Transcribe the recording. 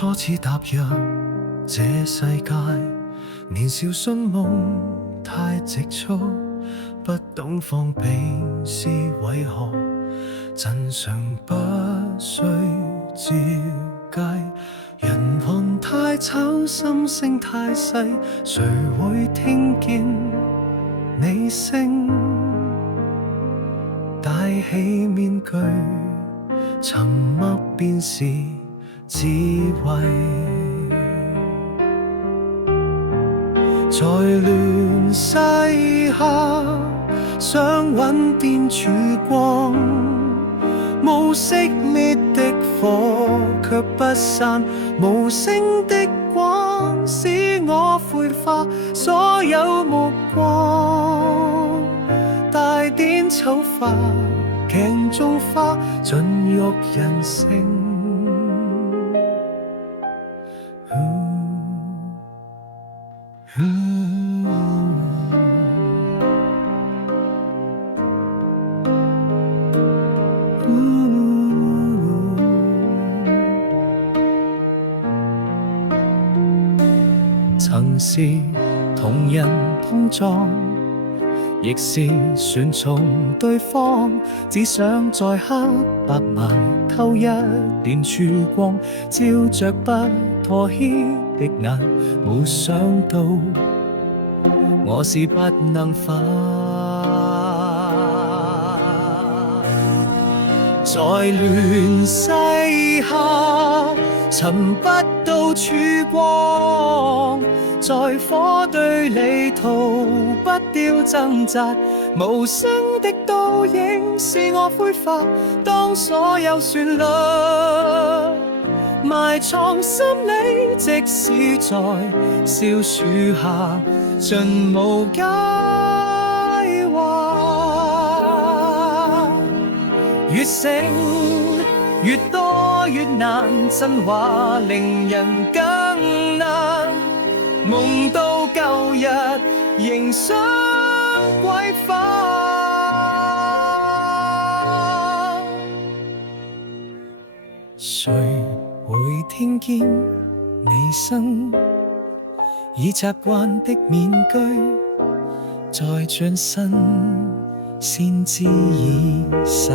初次踏入這世界，年少信夢太急促，不懂放彼是為何，真相不需照戒。人群太吵，心聲太細，誰會聽見你聲？戴起面具，沉默便是智慧。在亂世下，想揾點曙光，無熄滅的火卻不散，無聲的光使我灰化所有目光。大典醜化，鏡中花盡欲人性。曾是同人碰撞，亦是順從對方，只想在黑白埋扣一點曙光，照着不妥協的眼，沒想到我是不能化。在亂世下，尋不到曙光，在火堆裡逃不掉掙扎，無聲的倒影使我灰化。當所有旋律埋藏心裡，即使在小樹下，盡無解話。越醒越多越難，真話令人更難。夢到舊日仍想歸返，誰會聽見你聲？已習慣的面具，再轉身先知已逝。